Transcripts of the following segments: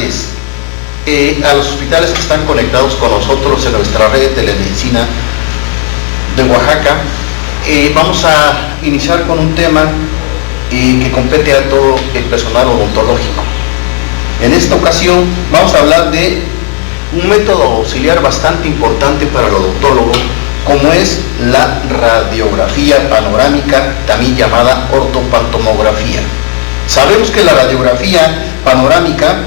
tardes a los hospitales que están conectados con nosotros en nuestra red de telemedicina de Oaxaca. Vamos a iniciar con un tema que compete a todo el personal odontológico. En esta ocasión vamos a hablar de un método auxiliar bastante importante para el odontólogo, como es la radiografía panorámica, también llamada ortopantomografía. Sabemos que la radiografía panorámica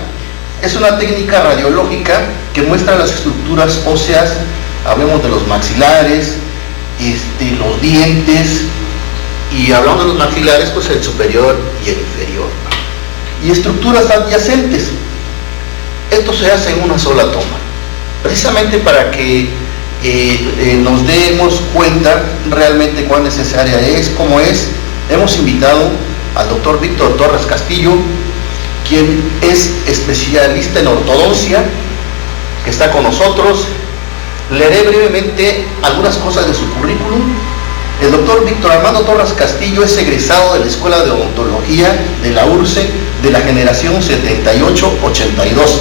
es una técnica radiológica que muestra las estructuras óseas, hablemos de los maxilares, los dientes, y hablando de los maxilares, pues el superior y el inferior, y estructuras adyacentes. Esto se hace en una sola toma, precisamente para que nos demos cuenta realmente cuán necesaria es, cómo es. Hemos invitado al doctor Víctor Torres Castillo, quien es especialista en ortodoncia, que está con nosotros. Leeré brevemente algunas cosas de su currículum. El doctor Víctor Armando Torres Castillo es egresado de la Escuela de Odontología de la URCE de la generación 78-82.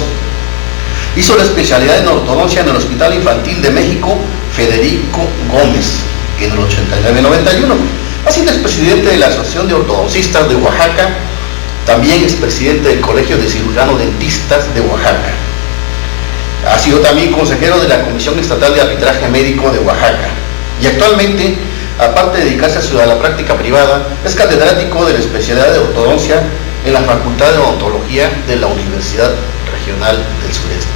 Hizo la especialidad en ortodoncia en el Hospital Infantil de México Federico Gómez en el 89-91. Ha sido expresidente de la Asociación de Ortodoncistas de Oaxaca. También es presidente del Colegio de Cirujanos Dentistas de Oaxaca. Ha sido también consejero de la Comisión Estatal de Arbitraje Médico de Oaxaca. Y actualmente, aparte de dedicarse a la práctica privada, es catedrático de la especialidad de ortodoncia en la Facultad de Odontología de la Universidad Regional del Sureste.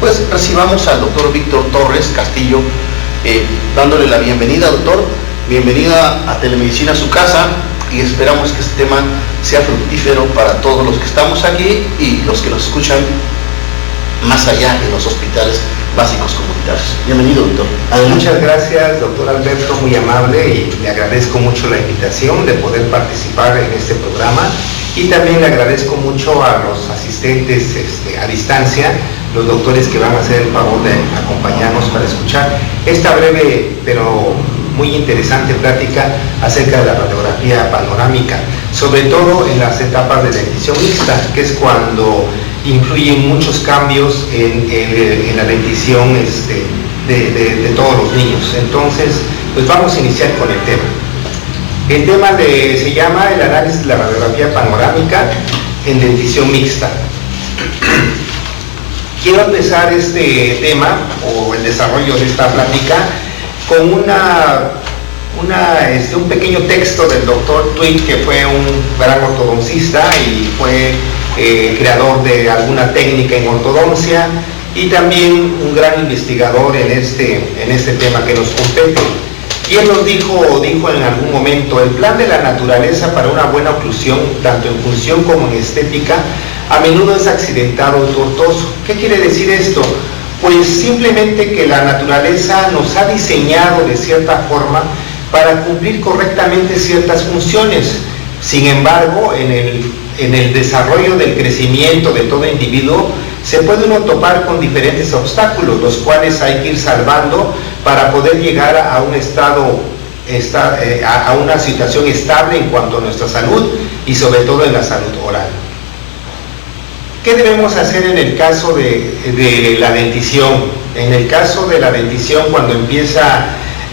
Pues recibamos al doctor Víctor Torres Castillo, dándole la bienvenida, doctor. Bienvenida a Telemedicina, a su casa, y esperamos que este tema sea fructífero para todos los que estamos aquí y los que nos escuchan más allá en los hospitales básicos comunitarios. Bienvenido, doctor. Muchas gracias, doctor Alberto, muy amable, y le agradezco mucho la invitación de poder participar en este programa, y también le agradezco mucho a los asistentes a distancia, los doctores que van a hacer el favor de acompañarnos para escuchar esta breve pero muy interesante plática acerca de la radiografía panorámica, sobre todo en las etapas de dentición mixta, que es cuando influyen muchos cambios en la dentición de todos los niños. Entonces, pues vamos a iniciar con el tema. El tema se llama el análisis de la radiografía panorámica en dentición mixta. Quiero empezar este tema, o el desarrollo de esta plática, con un pequeño texto del doctor Twigg, que fue un gran ortodoncista y fue creador de alguna técnica en ortodoncia, y también un gran investigador en este tema que nos compete. Y él nos dijo en algún momento: el plan de la naturaleza para una buena oclusión, tanto en función como en estética, a menudo es accidentado y tortuoso. ¿Qué quiere decir esto? Pues simplemente que la naturaleza nos ha diseñado de cierta forma para cumplir correctamente ciertas funciones. Sin embargo, en el desarrollo del crecimiento de todo individuo, se puede uno topar con diferentes obstáculos, los cuales hay que ir salvando para poder llegar a un estado, a una situación estable en cuanto a nuestra salud, y sobre todo en la salud oral. ¿Qué debemos hacer en el caso de la dentición? En el caso de la dentición, cuando empieza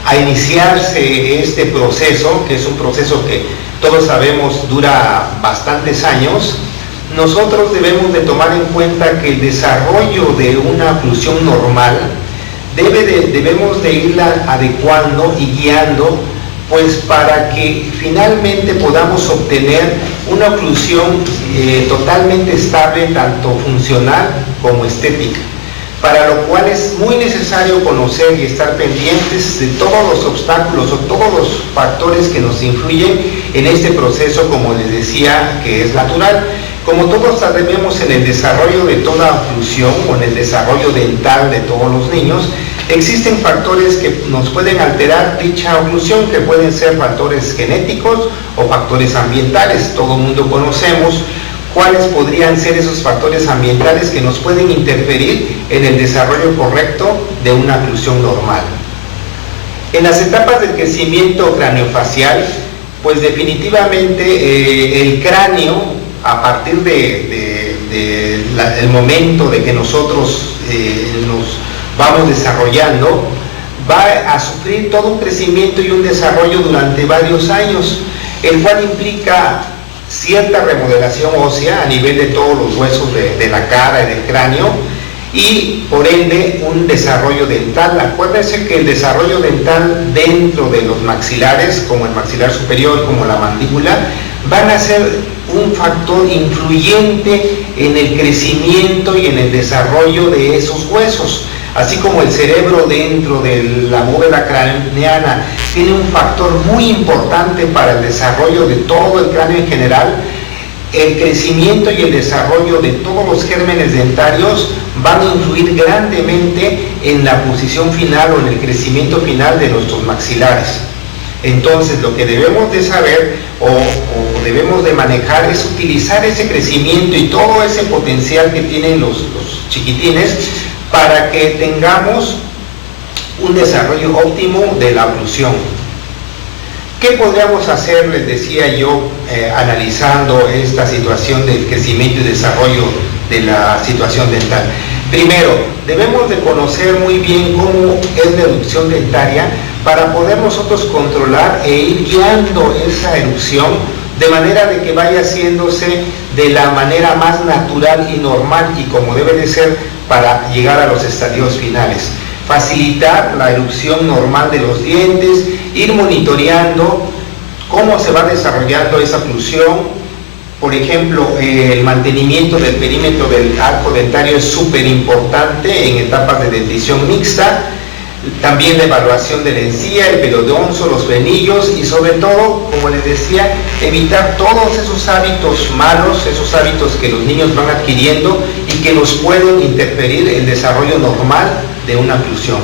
a iniciarse este proceso, que es un proceso que todos sabemos dura bastantes años, nosotros debemos de tomar en cuenta que el desarrollo de una oclusión normal debemos de irla adecuando y guiando, pues para que finalmente podamos obtener una oclusión totalmente estable, tanto funcional como estética, para lo cual es muy necesario conocer y estar pendientes de todos los obstáculos o todos los factores que nos influyen en este proceso, como les decía, que es natural. Como todos sabemos, en el desarrollo de toda oclusión o en el desarrollo dental de todos los niños, existen factores que nos pueden alterar dicha oclusión, que pueden ser factores genéticos o factores ambientales. Todo el mundo conocemos cuáles podrían ser esos factores ambientales que nos pueden interferir en el desarrollo correcto de una oclusión normal. En las etapas del crecimiento craneofacial, pues definitivamente el cráneo, a partir de el momento de que nosotros nos vamos desarrollando, va a sufrir todo un crecimiento y un desarrollo durante varios años, el cual implica cierta remodelación ósea a nivel de todos los huesos de la cara y del cráneo, y por ende un desarrollo dental. Acuérdense que el desarrollo dental dentro de los maxilares, como el maxilar superior, como la mandíbula, van a ser un factor influyente en el crecimiento y en el desarrollo de esos huesos. Así como el cerebro dentro de la bóveda craneana tiene un factor muy importante para el desarrollo de todo el cráneo en general, el crecimiento y el desarrollo de todos los gérmenes dentarios van a influir grandemente en la posición final o en el crecimiento final de nuestros maxilares. Entonces, lo que debemos de saber o debemos de manejar es utilizar ese crecimiento y todo ese potencial que tienen los chiquitines para que tengamos un desarrollo óptimo de la oclusión. ¿Qué podríamos hacer? Les decía yo, analizando esta situación del crecimiento y desarrollo de la situación dental. Primero, debemos de conocer muy bien cómo es la erupción dentaria para poder nosotros controlar e ir guiando esa erupción de manera de que vaya haciéndose de la manera más natural y normal y como debe de ser para llegar a los estadios finales. Facilitar la erupción normal de los dientes, ir monitoreando cómo se va desarrollando esa oclusión. Por ejemplo, el mantenimiento del perímetro del arco dentario es súper importante en etapas de dentición mixta. También la evaluación de la encía, el periodonto, los frenillos y sobre todo, como les decía, evitar todos esos hábitos malos, esos hábitos que los niños van adquiriendo y que nos pueden interferir el desarrollo normal de una oclusión.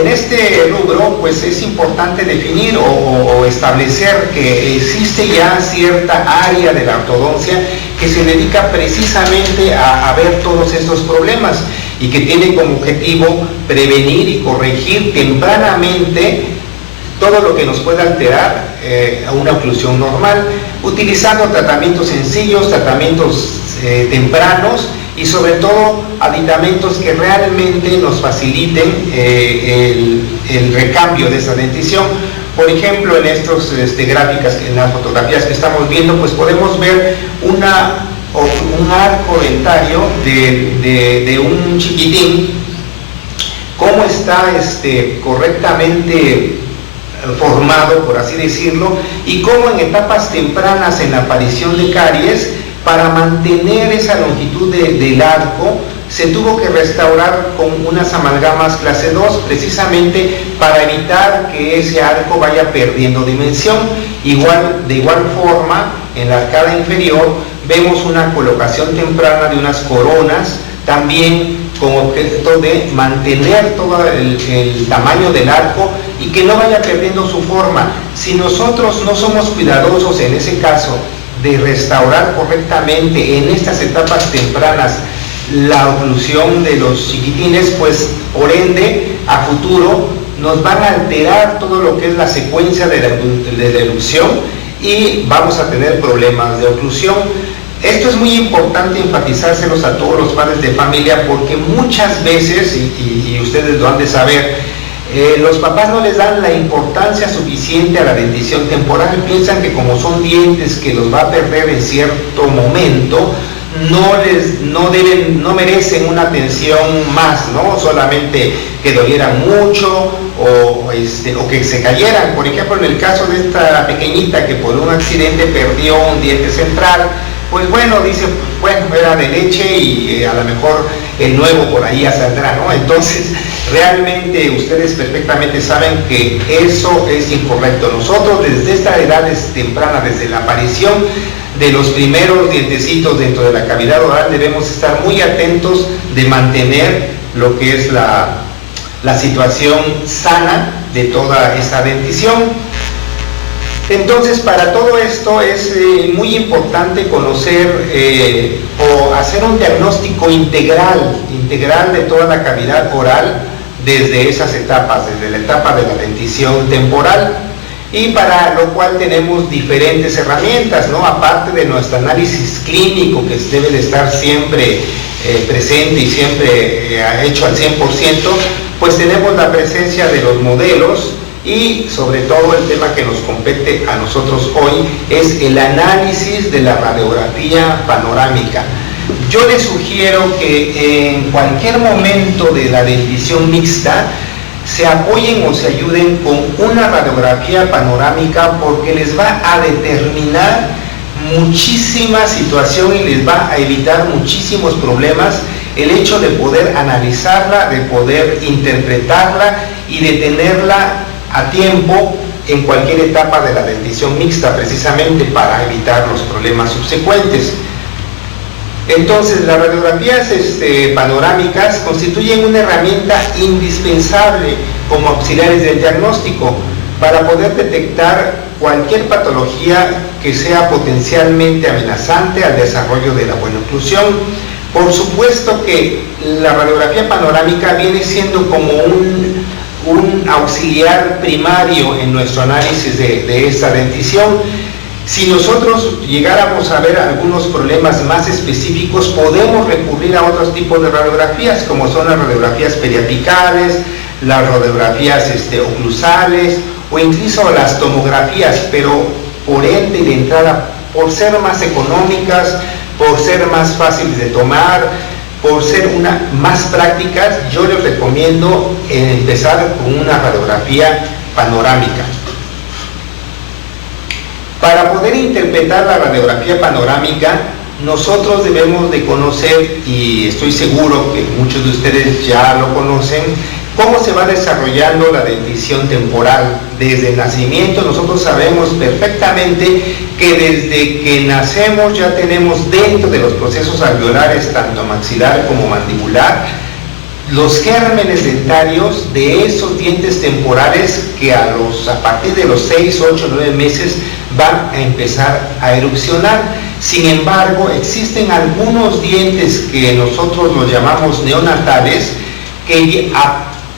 En este rubro, pues es importante definir o establecer que existe ya cierta área de la ortodoncia que se dedica precisamente a ver todos estos problemas y que tiene como objetivo prevenir y corregir tempranamente todo lo que nos pueda alterar a una oclusión normal, utilizando tratamientos sencillos, tratamientos tempranos y sobre todo aditamentos que realmente nos faciliten el recambio de esa dentición. Por ejemplo, en estas gráficas, en las fotografías que estamos viendo, pues podemos ver un arco dentario de un chiquitín, cómo está correctamente formado, por así decirlo, y cómo en etapas tempranas en la aparición de caries, para mantener esa longitud del arco, se tuvo que restaurar con unas amalgamas clase 2, precisamente para evitar que ese arco vaya perdiendo dimensión. De igual forma, en la arcada inferior, vemos una colocación temprana de unas coronas, también con objeto de mantener todo el tamaño del arco y que no vaya perdiendo su forma. Si nosotros no somos cuidadosos en ese caso de restaurar correctamente en estas etapas tempranas la oclusión de los chiquitines, pues por ende a futuro nos van a alterar todo lo que es la secuencia de la erupción y vamos a tener problemas de oclusión. Esto es muy importante enfatizárselos a todos los padres de familia porque muchas veces, y ustedes lo han de saber, los papás no les dan la importancia suficiente a la dentición temporal, piensan que como son dientes que los va a perder en cierto momento, no merecen una atención más, ¿no? Solamente que dolieran mucho o que se cayeran. Por ejemplo, en el caso de esta pequeñita que por un accidente perdió un diente central, pues bueno, dice, bueno, era de leche y a lo mejor el nuevo por ahí ya saldrá, ¿no? Entonces, realmente ustedes perfectamente saben que eso es incorrecto. Nosotros desde esta edad temprana, desde la aparición de los primeros dientecitos dentro de la cavidad oral, debemos estar muy atentos de mantener lo que es la situación sana de toda esa dentición. Entonces, para todo esto es muy importante conocer o hacer un diagnóstico integral de toda la cavidad oral desde esas etapas, desde la etapa de la dentición temporal. y para lo cual tenemos diferentes herramientas, ¿no? Aparte de nuestro análisis clínico, que debe de estar siempre presente y siempre hecho al 100%, pues tenemos la presencia de los modelos y sobre todo el tema que nos compete a nosotros hoy es el análisis de la radiografía panorámica. Yo les sugiero que en cualquier momento de la dentición mixta se apoyen o se ayuden con una radiografía panorámica, porque les va a determinar muchísima situación y les va a evitar muchísimos problemas el hecho de poder analizarla, de poder interpretarla y de tenerla a tiempo en cualquier etapa de la dentición mixta, precisamente para evitar los problemas subsecuentes. Entonces, las radiografías panorámicas constituyen una herramienta indispensable como auxiliares del diagnóstico para poder detectar cualquier patología que sea potencialmente amenazante al desarrollo de la buena oclusión. Por supuesto que la radiografía panorámica viene siendo como un auxiliar primario en nuestro análisis de esta dentición. Si nosotros llegáramos a ver algunos problemas más específicos, podemos recurrir a otros tipos de radiografías, como son las radiografías periapicales, las radiografías oclusales o incluso las tomografías, pero por ende de entrada, por ser más económicas, por ser más fáciles de tomar, por ser más prácticas, yo les recomiendo empezar con una radiografía panorámica. Para poder interpretar la radiografía panorámica, nosotros debemos de conocer, y estoy seguro que muchos de ustedes ya lo conocen, cómo se va desarrollando la dentición temporal. Desde el nacimiento nosotros sabemos perfectamente que desde que nacemos ya tenemos dentro de los procesos alveolares, tanto maxilar como mandibular, los gérmenes dentarios de esos dientes temporales que a partir de los 6, 8, 9 meses van a empezar a erupcionar. Sin embargo, existen algunos dientes que nosotros los llamamos neonatales que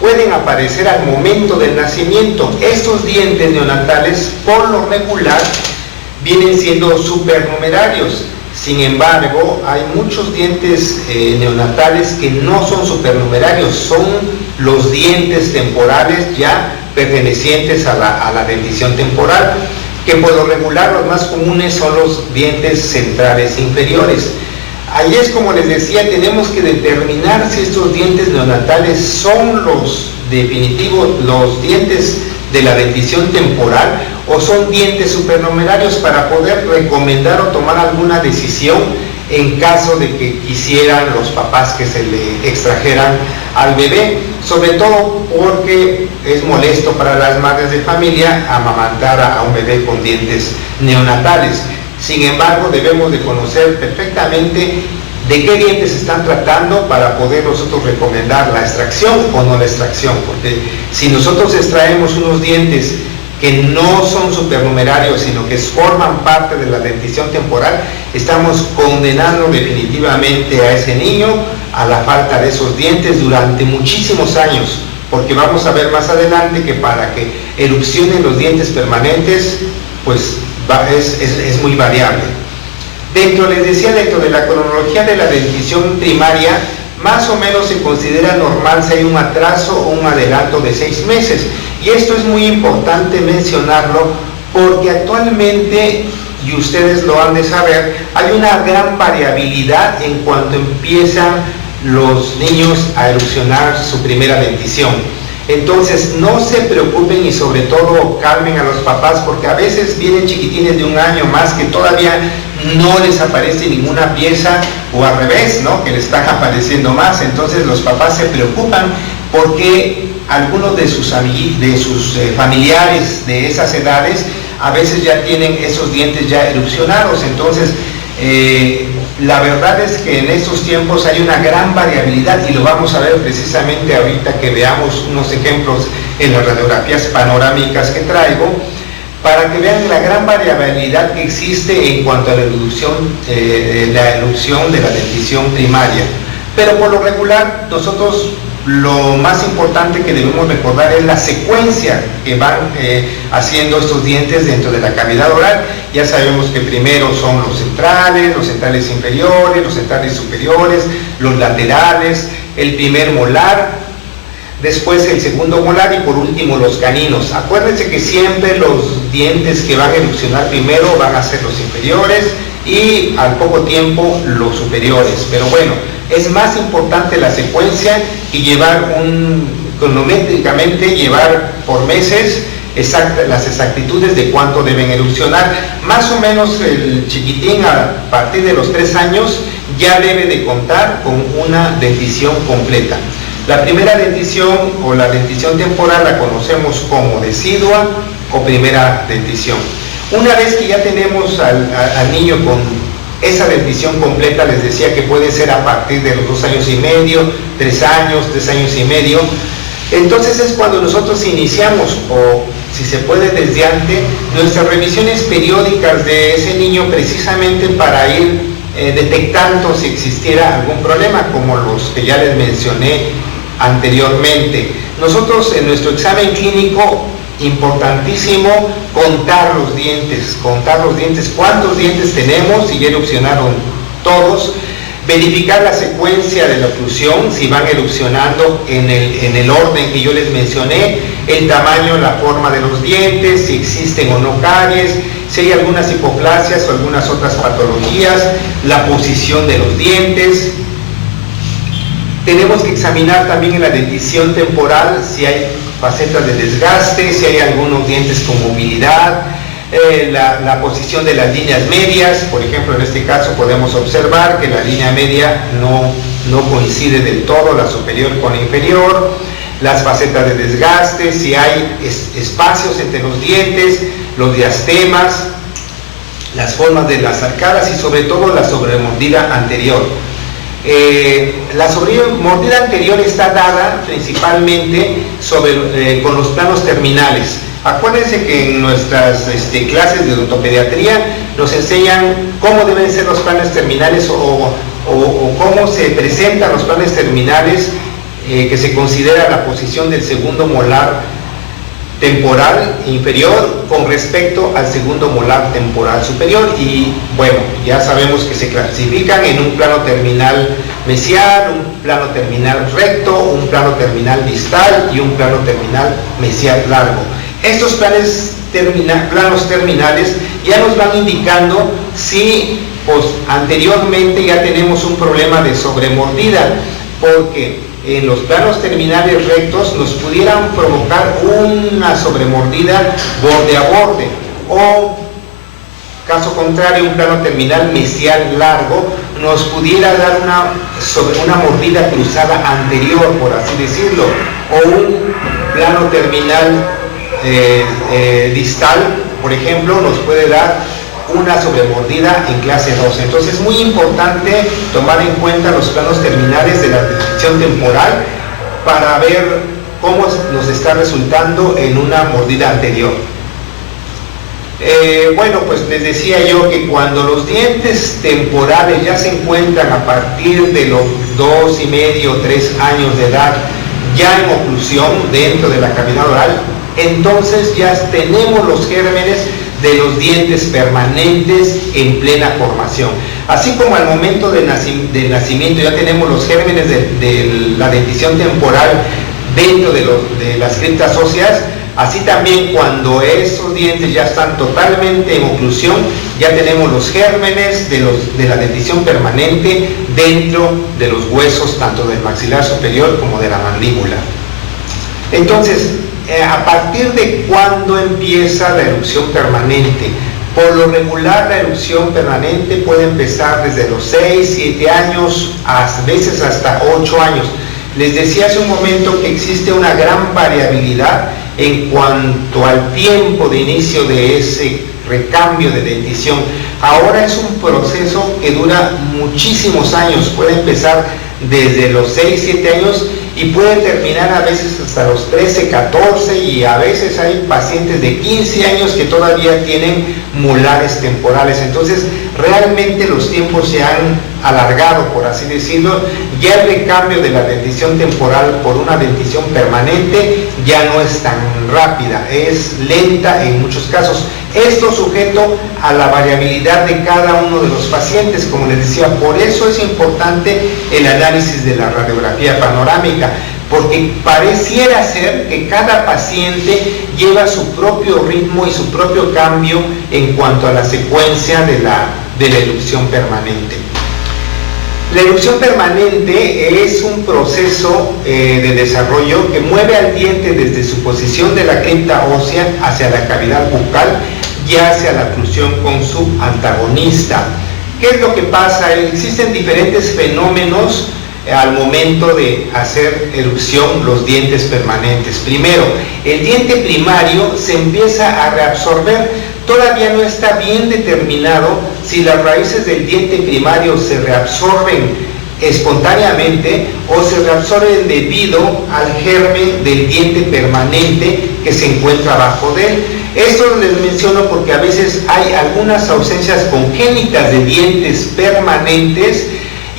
pueden aparecer al momento del nacimiento. Estos dientes neonatales, por lo regular, vienen siendo supernumerarios. Sin embargo, hay muchos dientes neonatales que no son supernumerarios, son los dientes temporales ya pertenecientes a la dentición temporal, que por lo regular los más comunes son los dientes centrales inferiores. Ahí es como les decía, tenemos que determinar si estos dientes neonatales son los definitivos, los dientes de la dentición temporal, o son dientes supernumerarios, para poder recomendar o tomar alguna decisión en caso de que quisieran los papás que se le extrajeran al bebé, sobre todo porque es molesto para las madres de familia amamantar a un bebé con dientes neonatales. Sin embargo, debemos de conocer perfectamente de qué dientes se están tratando para poder nosotros recomendar la extracción o no la extracción, porque si nosotros extraemos unos dientes que no son supernumerarios, sino que forman parte de la dentición temporal, estamos condenando definitivamente a ese niño a la falta de esos dientes durante muchísimos años, porque vamos a ver más adelante que para que erupcionen los dientes permanentes, pues es muy variable. Les decía, dentro de la cronología de la dentición primaria, más o menos se considera normal si hay un atraso o un adelanto de 6 meses. Y esto es muy importante mencionarlo porque actualmente, y ustedes lo han de saber, hay una gran variabilidad en cuanto empiezan los niños a erupcionar su primera dentición. Entonces, no se preocupen y sobre todo calmen a los papás, porque a veces vienen chiquitines de 1 año más que todavía no les aparece ninguna pieza, o al revés, ¿no?, que les están apareciendo más. Entonces los papás se preocupan porque algunos de sus familiares de esas edades a veces ya tienen esos dientes ya erupcionados. Entonces la verdad es que en estos tiempos hay una gran variabilidad, y lo vamos a ver precisamente ahorita que veamos unos ejemplos en las radiografías panorámicas que traigo, para que vean la gran variabilidad que existe en cuanto a la erupción de la dentición primaria. Pero por lo regular nosotros lo más importante que debemos recordar es la secuencia que van haciendo estos dientes dentro de la cavidad oral. Ya sabemos que primero son los centrales inferiores, los centrales superiores, los laterales, el primer molar, después el segundo molar y por último los caninos. Acuérdense que siempre los dientes que van a erupcionar primero van a ser los inferiores y al poco tiempo los superiores. Pero bueno, es más importante la secuencia y llevar cronométricamente, llevar por meses las exactitudes de cuánto deben erupcionar. Más o menos el chiquitín a partir de los 3 años ya debe de contar con una dentición completa. La primera dentición o la dentición temporal la conocemos como decidua o primera dentición. Una vez que ya tenemos al niño con esa dentición completa, les decía que puede ser a partir de los 2 años y medio, 3 años, 3 años y medio, entonces es cuando nosotros iniciamos, o si se puede desde antes, nuestras revisiones periódicas de ese niño, precisamente para ir detectando si existiera algún problema, como los que ya les mencioné anteriormente. Nosotros en nuestro examen clínico, importantísimo contar los dientes, cuántos dientes tenemos, si ya erupcionaron todos, verificar la secuencia de la oclusión, si van erupcionando en el orden que yo les mencioné, el tamaño, la forma de los dientes, si existen o no caries, si hay algunas hipoplasias o algunas otras patologías, la posición de los dientes. Tenemos que examinar también en la dentición temporal si hay facetas de desgaste, si hay algunos dientes con movilidad, la posición de las líneas medias. Por ejemplo, en este caso podemos observar que la línea media no coincide del todo, la superior con la inferior, las facetas de desgaste, si hay espacios entre los dientes, los diastemas, las formas de las arcadas y sobre todo la sobremordida anterior. La sobremordida anterior está dada principalmente con los planos terminales. Acuérdense que en nuestras clases de odontopediatría nos enseñan cómo deben ser los planos terminales o cómo se presentan los planos terminales, que se considera la posición del segundo molar temporal inferior con respecto al segundo molar temporal superior. Y bueno, ya sabemos que se clasifican en un plano terminal mesial, un plano terminal recto, un plano terminal distal y un plano terminal mesial largo. Estos planos terminales ya nos van indicando si anteriormente ya tenemos un problema de sobremordida, porque en los planos terminales rectos nos pudieran provocar una sobremordida borde a borde, o caso contrario, un plano terminal mesial largo nos pudiera dar una mordida cruzada anterior, por así decirlo, o un plano terminal distal, por ejemplo, nos puede dar una sobremordida en clase 2. Entonces es muy importante tomar en cuenta los planos terminales de la dentición temporal para ver cómo nos está resultando en una mordida anterior. Bueno, pues les decía yo que cuando los dientes temporales ya se encuentran a partir de los 2 y medio, 3 años de edad, ya en oclusión dentro de la cavidad oral, entonces ya tenemos los gérmenes de los dientes permanentes en plena formación. Así como al momento del nacimiento ya tenemos los gérmenes de la dentición temporal dentro de las criptas óseas, así también cuando esos dientes ya están totalmente en oclusión, ya tenemos los gérmenes de la dentición permanente dentro de los huesos, tanto del maxilar superior como de la mandíbula. Entonces, ¿a partir de cuándo empieza la erupción permanente? Por lo regular, la erupción permanente puede empezar desde los 6, 7 años, a veces hasta 8 años. Les decía hace un momento que existe una gran variabilidad en cuanto al tiempo de inicio de ese recambio de dentición. Ahora es un proceso que dura muchísimos años, puede empezar desde los 6, 7 años y puede terminar a veces hasta los 13, 14 y a veces hay pacientes de 15 años que todavía tienen molares temporales. Entonces realmente los tiempos se han alargado, por así decirlo. Ya el recambio de la dentición temporal por una dentición permanente ya no es tan rápida, es lenta en muchos casos. Esto sujeto a la variabilidad de cada uno de los pacientes, como les decía. Por eso es importante el análisis de la radiografía panorámica, porque pareciera ser que cada paciente lleva su propio ritmo y su propio cambio en cuanto a la secuencia de la erupción permanente. La erupción permanente es un proceso de desarrollo que mueve al diente desde su posición de la cripta ósea hacia la cavidad bucal y hacia la oclusión con su antagonista. ¿Qué es lo que pasa? Existen diferentes fenómenos al momento de hacer erupción los dientes permanentes. Primero, el diente primario se empieza a reabsorber. Todavía no está bien determinado si las raíces del diente primario se reabsorben espontáneamente o se reabsorben debido al germen del diente permanente que se encuentra abajo de él. Esto les menciono porque a veces hay algunas ausencias congénitas de dientes permanentes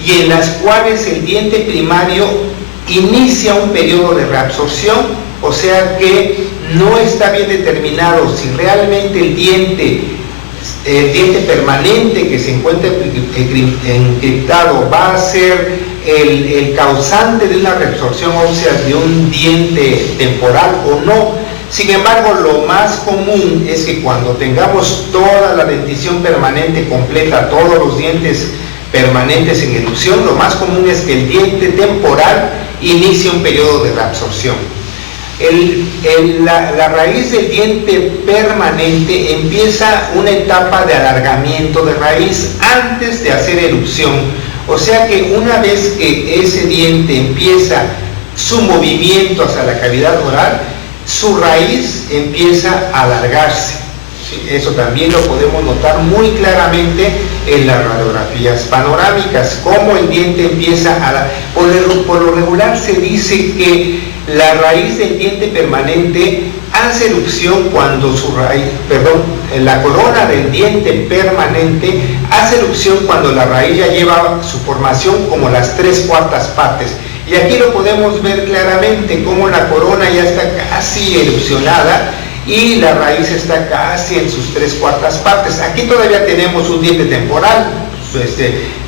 y en las cuales el diente primario inicia un periodo de reabsorción, o sea que no está bien determinado si realmente el diente permanente que se encuentra encriptado va a ser el causante de una reabsorción ósea de un diente temporal o no. Sin embargo, lo más común es que cuando tengamos toda la dentición permanente completa, todos los dientes permanentes en erupción, lo más común es que el diente temporal inicie un periodo de reabsorción. La raíz del diente permanente empieza una etapa de alargamiento de raíz antes de hacer erupción. O sea que una vez que ese diente empieza su movimiento hacia la cavidad oral, su raíz empieza a alargarse. ¿Sí? Eso también lo podemos notar muy claramente en las radiografías panorámicas, cómo el diente empieza a... Por lo regular se dice que la raíz del diente permanente hace erupción cuando la corona del diente permanente hace erupción cuando la raíz ya lleva su formación como las 3/4 partes. Y aquí lo podemos ver claramente, cómo la corona ya está casi erupcionada y la raíz está casi en sus 3/4 partes. Aquí todavía tenemos un diente temporal,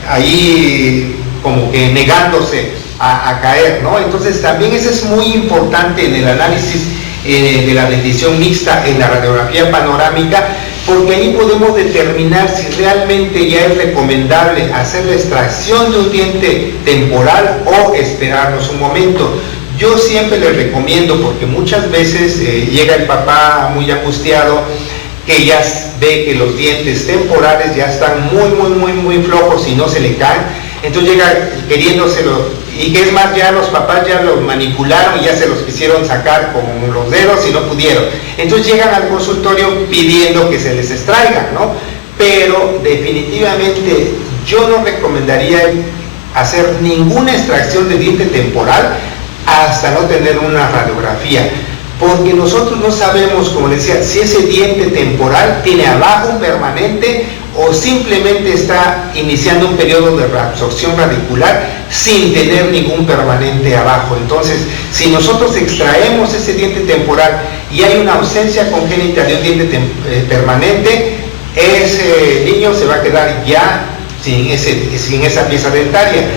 ahí como que negándose a caer, ¿no? Entonces también eso es muy importante en el análisis de la dentición mixta en la radiografía panorámica, porque ahí podemos determinar si realmente ya es recomendable hacer la extracción de un diente temporal o esperarnos un momento. Yo siempre les recomiendo, porque muchas veces llega el papá muy angustiado, que ya ve que los dientes temporales ya están muy flojos y no se le caen, entonces llega queriéndoselo, y que es más, ya los papás ya los manipularon y ya se los quisieron sacar con los dedos y no pudieron. Entonces llegan al consultorio pidiendo que se les extraiga, ¿no? Pero definitivamente yo no recomendaría hacer ninguna extracción de diente temporal hasta no tener una radiografía, porque nosotros no sabemos, como les decía, si ese diente temporal tiene abajo un permanente o simplemente está iniciando un periodo de reabsorción radicular sin tener ningún permanente abajo. Entonces, si nosotros extraemos ese diente temporal y hay una ausencia congénita de un diente permanente, ese niño se va a quedar ya sin esa pieza dentaria.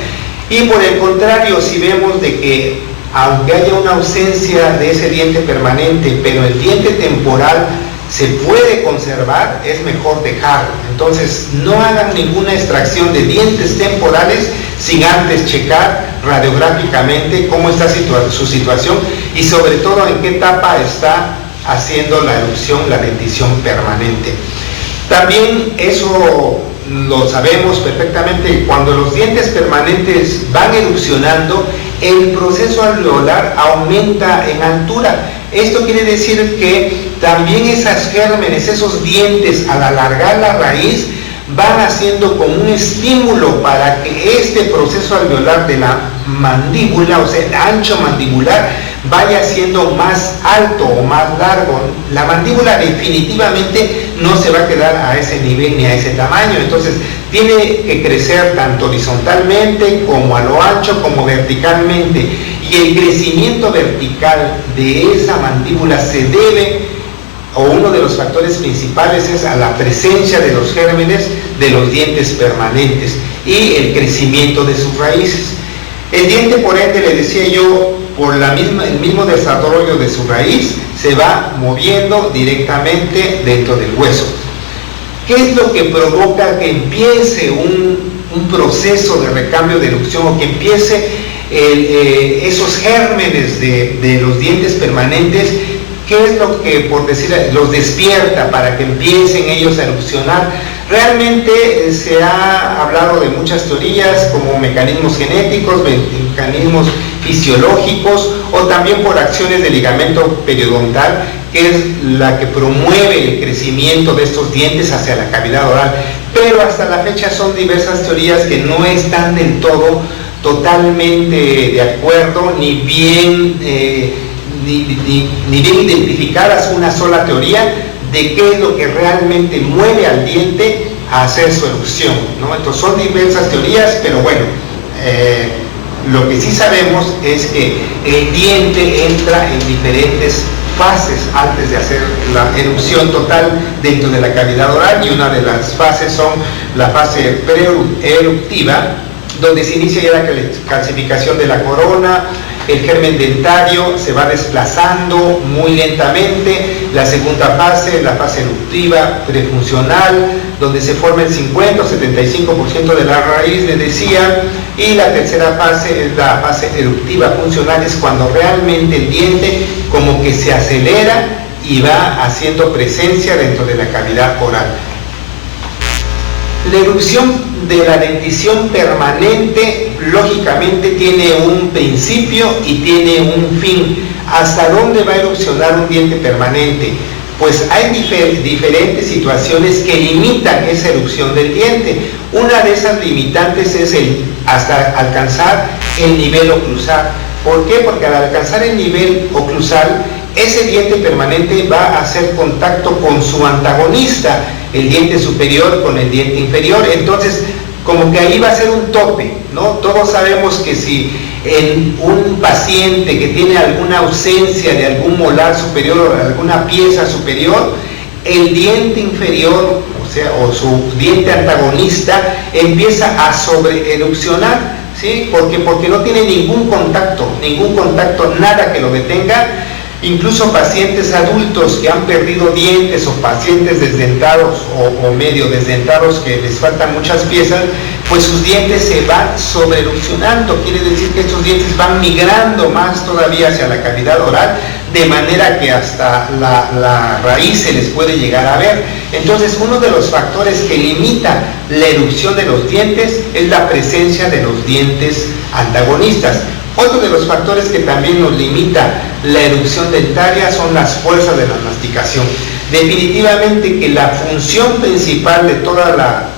Y por el contrario, si vemos de que aunque haya una ausencia de ese diente permanente, pero el diente temporal se puede conservar, es mejor dejarlo. Entonces, no hagan ninguna extracción de dientes temporales sin antes checar radiográficamente cómo está su situación y sobre todo en qué etapa está haciendo la erupción, la dentición permanente. También eso lo sabemos perfectamente, cuando los dientes permanentes van erupcionando, el proceso alveolar aumenta en altura. Esto quiere decir que también esos gérmenes, esos dientes, al alargar la raíz, van haciendo como un estímulo para que este proceso alveolar de la mandíbula, o sea, el ancho mandibular, vaya siendo más alto o más largo. La mandíbula definitivamente no se va a quedar a ese nivel ni a ese tamaño, entonces tiene que crecer tanto horizontalmente como a lo ancho como verticalmente, y el crecimiento vertical de esa mandíbula se debe, o uno de los factores principales es a la presencia de los gérmenes de los dientes permanentes y el crecimiento de sus raíces. El diente, por ende, le decía yo, por el mismo desarrollo de su raíz, se va moviendo directamente dentro del hueso. ¿Qué es lo que provoca que empiece un proceso de recambio de erupción, o que empiece esos gérmenes de los dientes permanentes? ¿Qué es lo que, por decir, los despierta para que empiecen ellos a erupcionar? Realmente se ha hablado de muchas teorías, como mecanismos genéticos, mecanismos fisiológicos, o también por acciones del ligamento periodontal, que es la que promueve el crecimiento de estos dientes hacia la cavidad oral. Pero hasta la fecha son diversas teorías que no están del todo totalmente de acuerdo, ni bien identificadas una sola teoría de qué es lo que realmente mueve al diente a hacer su erupción, ¿no? Entonces son diversas teorías, pero bueno, lo que sí sabemos es que el diente entra en diferentes fases antes de hacer la erupción total dentro de la cavidad oral, y una de las fases son la fase preeruptiva, donde se inicia ya la calcificación de la corona, el germen dentario se va desplazando muy lentamente. La segunda fase, la fase eruptiva prefuncional, donde se forma el 50 o 75% de la raíz, les decía, y la tercera fase es la fase eruptiva funcional, es cuando realmente el diente como que se acelera y va haciendo presencia dentro de la cavidad oral. La erupción de la dentición permanente, lógicamente, tiene un principio y tiene un fin. ¿Hasta dónde va a erupcionar un diente permanente? Pues hay diferentes situaciones que limitan esa erupción del diente. Una de esas limitantes es hasta alcanzar el nivel oclusal. ¿Por qué? Porque al alcanzar el nivel oclusal, ese diente permanente va a hacer contacto con su antagonista, el diente superior con el diente inferior. Entonces, como que ahí va a ser un tope, ¿no? Todos sabemos que si en un paciente que tiene alguna ausencia de algún molar superior o alguna pieza superior, el diente inferior, o su diente antagonista, empieza a sobreerupcionar, ¿sí? Porque no tiene ningún contacto, nada que lo detenga. Incluso pacientes adultos que han perdido dientes, o pacientes desdentados o medio desdentados que les faltan muchas piezas, pues sus dientes se van sobreerupcionando. Quiere decir que estos dientes van migrando más todavía hacia la cavidad oral, de manera que hasta la raíz se les puede llegar a ver. Entonces, uno de los factores que limita la erupción de los dientes es la presencia de los dientes antagonistas. Otro de los factores que también nos limita la erupción dentaria son las fuerzas de la masticación. Definitivamente que la función principal de toda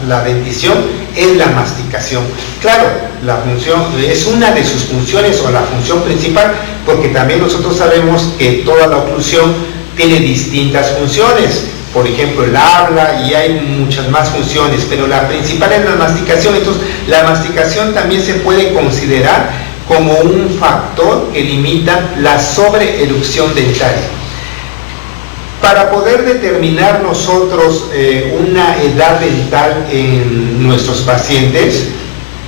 la dentición es la masticación. Claro, la función es una de sus funciones, o la función principal, porque también nosotros sabemos que toda la oclusión tiene distintas funciones. Por ejemplo, el habla, y hay muchas más funciones, pero la principal es la masticación. Entonces, la masticación también se puede considerar como un factor que limita la sobreerupción dentaria. Para poder determinar nosotros una edad dental en nuestros pacientes,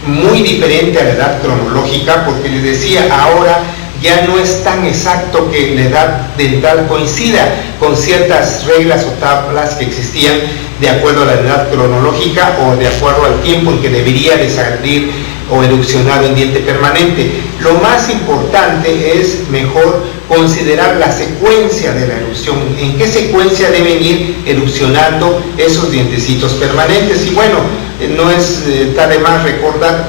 muy diferente a la edad cronológica, porque les decía, ahora ya no es tan exacto que la edad dental coincida con ciertas reglas o tablas que existían de acuerdo a la edad cronológica, o de acuerdo al tiempo en que debería de salir o erupcionar un diente permanente. Lo más importante es mejor considerar la secuencia de la erupción, en qué secuencia deben ir erupcionando esos dientecitos permanentes. Y bueno, no está de más recordar,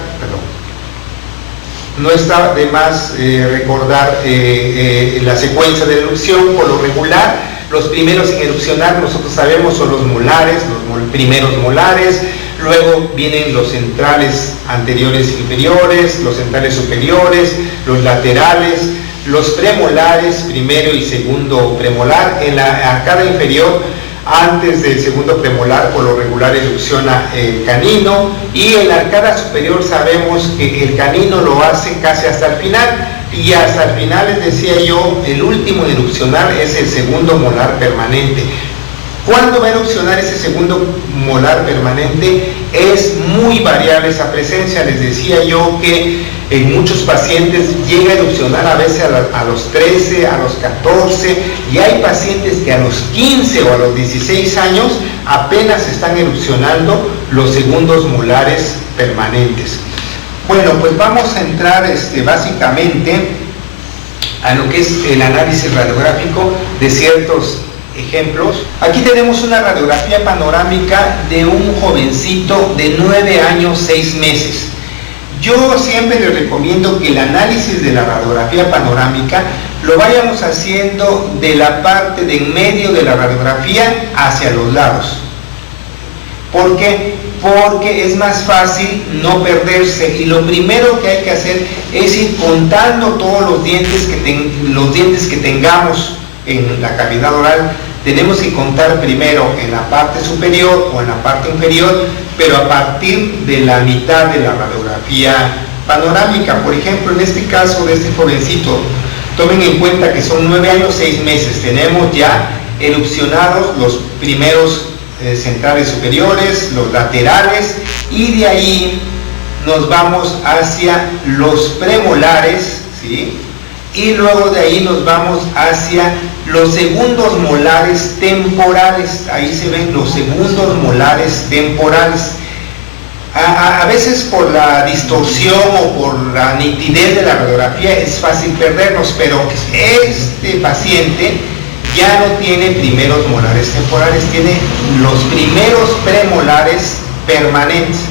la secuencia de la erupción. Por lo regular, los primeros en erupcionar, nosotros sabemos, son los molares, los primeros molares, luego vienen los centrales anteriores e inferiores, los centrales superiores, los laterales, los premolares, primero y segundo premolar. En la arcada inferior, antes del segundo premolar, por lo regular erupciona el canino, y en la arcada superior sabemos que el canino lo hace casi hasta el final, y hasta el final, les decía yo, el último en erupcionar es el segundo molar permanente. ¿Cuándo va a erupcionar ese segundo molar permanente? Es muy variable esa presencia. Les decía yo que en muchos pacientes llega a erupcionar a veces a los 13, a los 14, y hay pacientes que a los 15 o a los 16 años apenas están erupcionando los segundos molares permanentes. Bueno, pues vamos a entrar básicamente a lo que es el análisis radiográfico de ciertos ejemplos. Aquí tenemos una radiografía panorámica de un jovencito de 9 años, 6 meses. Yo siempre les recomiendo que el análisis de la radiografía panorámica lo vayamos haciendo de la parte de en medio de la radiografía hacia los lados. ¿Por qué? Porque es más fácil no perderse, y lo primero que hay que hacer es ir contando todos los dientes que tengamos en la cavidad oral. Tenemos que contar primero en la parte superior o en la parte inferior, pero a partir de la mitad de la radiografía panorámica. Por ejemplo, en este caso de este jovencito, tomen en cuenta que son 9 años, 6 meses. Tenemos ya erupcionados los primeros centrales superiores, los laterales, y de ahí nos vamos hacia los premolares, ¿sí? Y luego de ahí nos vamos hacia los segundos molares temporales. Ahí se ven los segundos molares temporales. A veces por la distorsión o por la nitidez de la radiografía es fácil perdernos, pero este paciente ya no tiene primeros molares temporales, tiene los primeros premolares permanentes,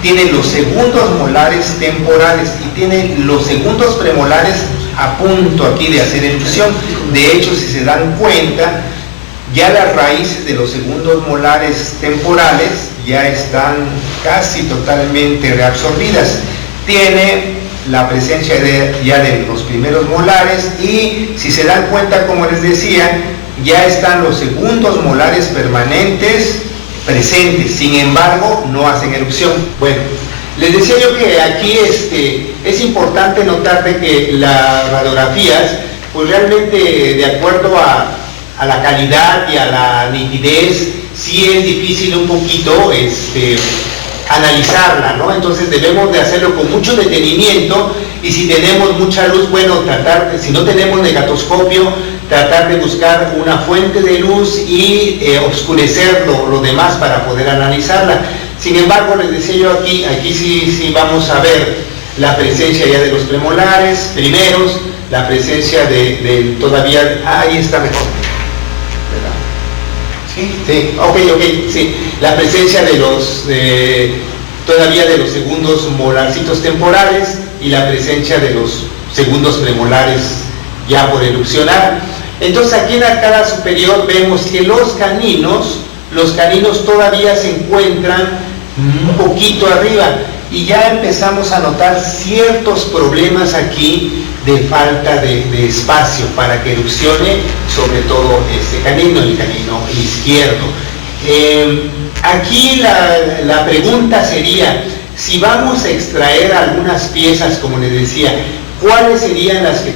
tiene los segundos molares temporales y tiene los segundos premolares a punto aquí de hacer erupción. De hecho, si se dan cuenta, ya las raíces de los segundos molares temporales ya están casi totalmente reabsorbidas. Tiene la presencia ya de los primeros molares, y si se dan cuenta, como les decía, ya están los segundos molares permanentes presentes, sin embargo no hacen erupción. Bueno, les decía yo que aquí es importante notar de que las radiografías, pues realmente de acuerdo a la calidad y a la nitidez, sí es difícil un poquito analizarla, ¿no? Entonces debemos de hacerlo con mucho detenimiento, y si tenemos mucha luz, bueno, si no tenemos negatoscopio, tratar de buscar una fuente de luz y oscurecer lo demás para poder analizarla. Sin embargo, les decía yo aquí sí vamos a ver la presencia ya de los premolares primeros, la presencia de todavía, ahí está mejor, ¿verdad? Sí, ok, sí, la presencia todavía de los segundos molarcitos temporales, y la presencia de los segundos premolares ya por erupcionar. Entonces aquí en la arcada superior vemos que los caninos todavía se encuentran un poquito arriba, y ya empezamos a notar ciertos problemas aquí de falta de espacio para que erupcione, sobre todo este canino, el canino izquierdo. Aquí la pregunta sería, si vamos a extraer algunas piezas, como les decía, ¿cuáles serían las que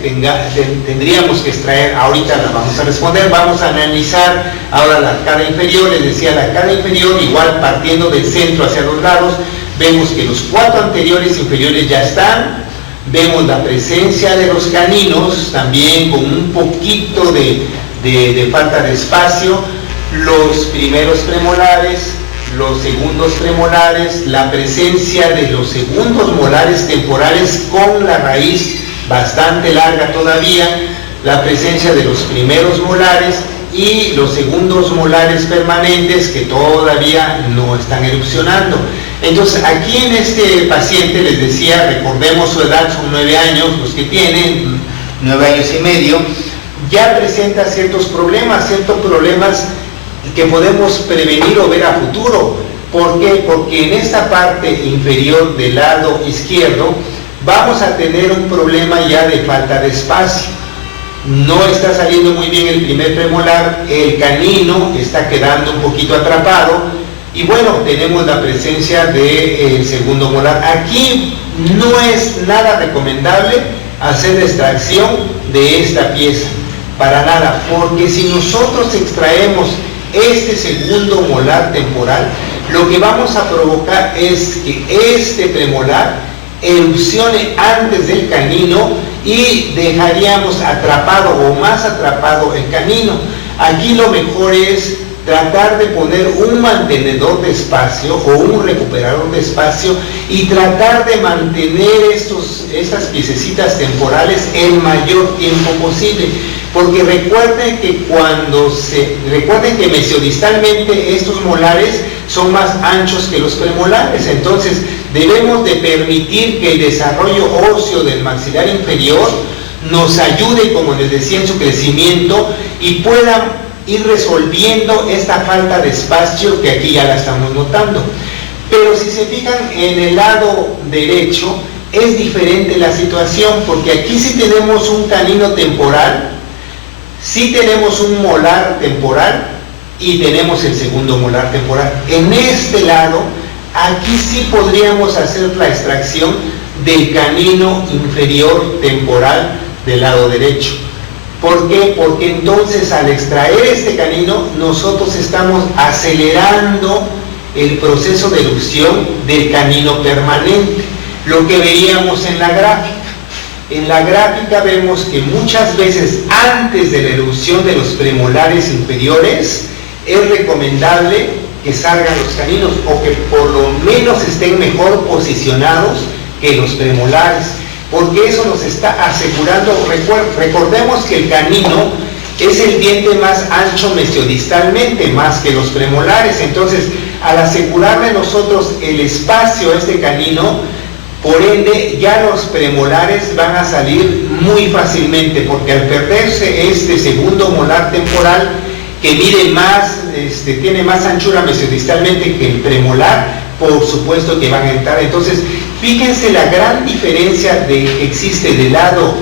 tendríamos que extraer? Ahorita las vamos a responder. Vamos a analizar ahora la arcada inferior. Les decía, la arcada inferior, igual partiendo del centro hacia los lados, vemos que los 4 anteriores e inferiores ya están. Vemos la presencia de los caninos, también con un poquito de falta de espacio, los primeros premolares, los segundos premolares, la presencia de los segundos molares temporales con la raíz bastante larga todavía, la presencia de los primeros molares y los segundos molares permanentes que todavía no están erupcionando. Entonces aquí en este paciente, les decía, recordemos su edad, son 9 años, los que tienen 9 años y medio, ya presenta ciertos problemas que podemos prevenir o ver a futuro. ¿Por qué? Porque en esta parte inferior del lado izquierdo vamos a tener un problema ya de falta de espacio. No está saliendo muy bien el primer premolar, el canino está quedando un poquito atrapado y bueno, tenemos la presencia del segundo molar. Aquí no es nada recomendable hacer la extracción de esta pieza, para nada, porque si nosotros extraemos este segundo molar temporal, lo que vamos a provocar es que este premolar erupcione antes del canino y dejaríamos atrapado o más atrapado el canino. Aquí lo mejor es tratar de poner un mantenedor de espacio o un recuperador de espacio y tratar de mantener estas piececitas temporales el mayor tiempo posible, porque recuerden que mesiodistalmente estos molares son más anchos que los premolares, entonces debemos de permitir que el desarrollo óseo del maxilar inferior nos ayude, como les decía, en su crecimiento y pueda ir resolviendo esta falta de espacio que aquí ya la estamos notando. Pero si se fijan en el lado derecho es diferente la situación, porque aquí sí tenemos un canino temporal, sí tenemos un molar temporal y tenemos el segundo molar temporal. En este lado, aquí sí podríamos hacer la extracción del canino inferior temporal del lado derecho. ¿Por qué? Porque entonces al extraer este canino nosotros estamos acelerando el proceso de erupción del canino permanente, lo que veíamos en la gráfica. En la gráfica vemos que muchas veces antes de la erupción de los premolares inferiores es recomendable que salgan los caninos o que por lo menos estén mejor posicionados que los premolares, porque eso nos está asegurando. Recordemos que el canino es el diente más ancho mesiodistalmente, más que los premolares, entonces al asegurarle nosotros el espacio a este canino, por ende ya los premolares van a salir muy fácilmente, porque al perderse este segundo molar temporal que mide más, tiene más anchura mesiodistalmente que el premolar, por supuesto que van a entrar. Entonces fíjense la gran diferencia que existe del lado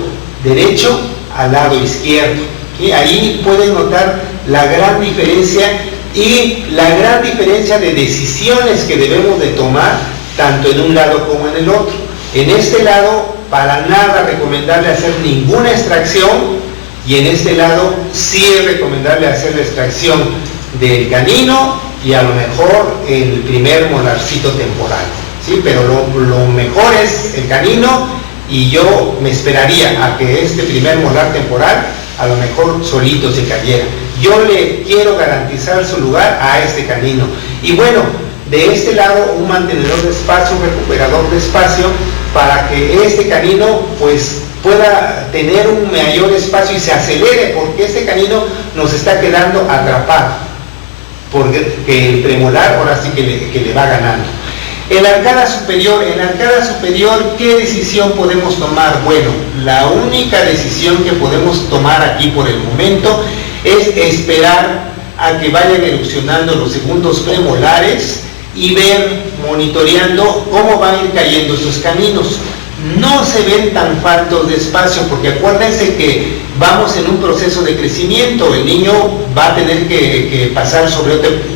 derecho al lado izquierdo, ¿sí? Ahí pueden notar la gran diferencia y la gran diferencia de decisiones que debemos de tomar tanto en un lado como en el otro. En este lado para nada recomendable hacer ninguna extracción, y en este lado sí es recomendable hacer la extracción del canino y a lo mejor el primer molarcito temporal, ¿sí? Pero lo mejor es el canino, y yo me esperaría a que este primer molar temporal a lo mejor solito se cayera. Yo le quiero garantizar su lugar a este canino. Y bueno, de este lado un mantenedor de espacio, un recuperador de espacio, para que este canino pues pueda tener un mayor espacio y se acelere, porque este canino nos está quedando atrapado, porque el premolar ahora sí que le va ganando. En la arcada superior, ¿qué decisión podemos tomar? Bueno, la única decisión que podemos tomar aquí por el momento es esperar a que vayan erupcionando los segundos premolares y ver, monitoreando cómo van a ir cayendo esos caninos. No se ven tan faltos de espacio, porque acuérdense que vamos en un proceso de crecimiento. El niño va a tener que pasar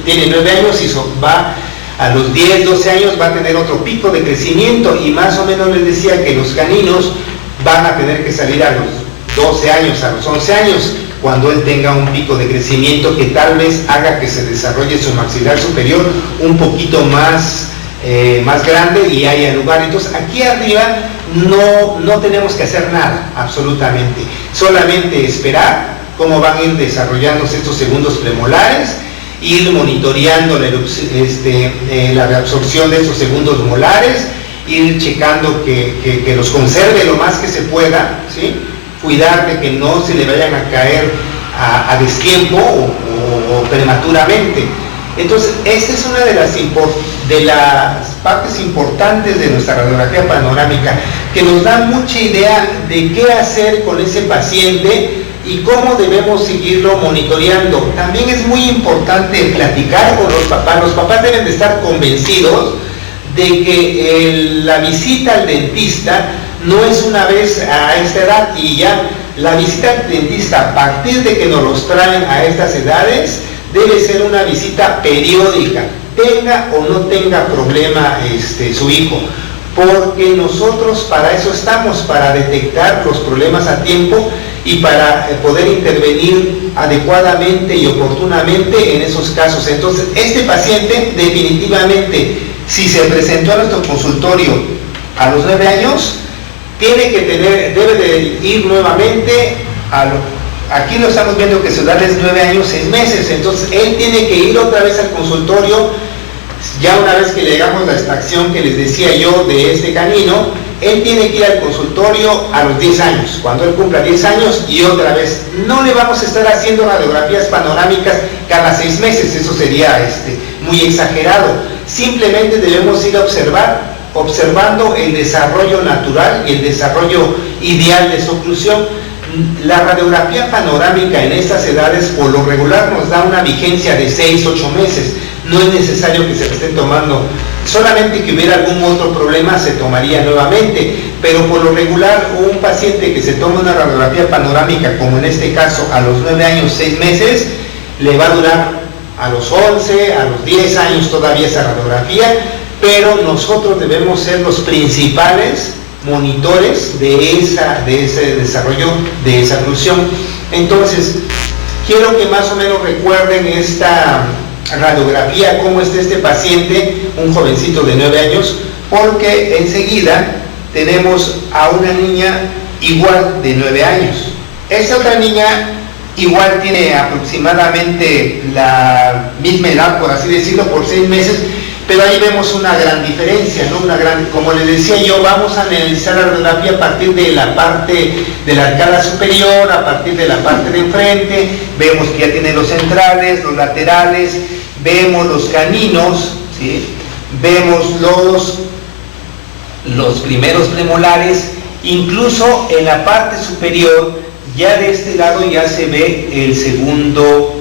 tiene 9 años y va a los 10, 12 años va a tener otro pico de crecimiento, y más o menos les decía que los caninos van a tener que salir a los 12 años, a los 11 años, cuando él tenga un pico de crecimiento que tal vez haga que se desarrolle su maxilar superior un poquito más grande y haya lugar. Entonces aquí arriba no tenemos que hacer nada, absolutamente, solamente esperar cómo van a ir desarrollándose estos segundos premolares, ir monitoreando la reabsorción de estos segundos molares, ir checando que los conserve lo más que se pueda, ¿sí? Cuidar de que no se le vayan a caer a destiempo o prematuramente. Entonces, esta es una de las partes importantes de nuestra radiografía panorámica, que nos da mucha idea de qué hacer con ese paciente y cómo debemos seguirlo monitoreando. También es muy importante platicar con los papás. Los papás deben de estar convencidos de que la visita al dentista no es una vez a esta edad y ya. La visita al dentista, a partir de que nos los traen a estas edades, debe ser una visita periódica, tenga o no tenga problema su hijo, porque nosotros para eso estamos, para detectar los problemas a tiempo y para poder intervenir adecuadamente y oportunamente en esos casos. Entonces, este paciente definitivamente, si se presentó a nuestro consultorio a los 9 años, debe de ir nuevamente aquí lo estamos viendo que su edad es 9 años, 6 meses, entonces él tiene que ir otra vez al consultorio, ya una vez que le hagamos la extracción que les decía yo de este canino, él tiene que ir al consultorio a los 10 años, cuando él cumpla 10 años y otra vez. No le vamos a estar haciendo radiografías panorámicas cada 6 meses, eso sería muy exagerado. Simplemente debemos ir a observando el desarrollo natural y el desarrollo ideal de su oclusión. La radiografía panorámica en estas edades por lo regular nos da una vigencia de 6-8 meses. No es necesario que se le estén tomando, solamente que hubiera algún otro problema se tomaría nuevamente, pero por lo regular un paciente que se toma una radiografía panorámica, como en este caso a los 9 años, 6 meses, le va a durar a los 11, a los 10 años todavía esa radiografía, pero nosotros debemos ser los principales monitores de ese desarrollo, de esa oclusión. Entonces, quiero que más o menos recuerden esta radiografía, cómo está este paciente, un jovencito de 9 años, porque enseguida tenemos a una niña igual de 9 años. Esta otra niña igual tiene aproximadamente la misma edad, por así decirlo, por 6 meses, pero ahí vemos una gran diferencia, ¿no? Como les decía yo, vamos a analizar la radiografía a partir de la parte de la arcada superior, a partir de la parte de enfrente, vemos que ya tiene los centrales, los laterales, vemos los caninos, ¿sí? Vemos los primeros premolares, incluso en la parte superior, ya de este lado ya se ve el segundo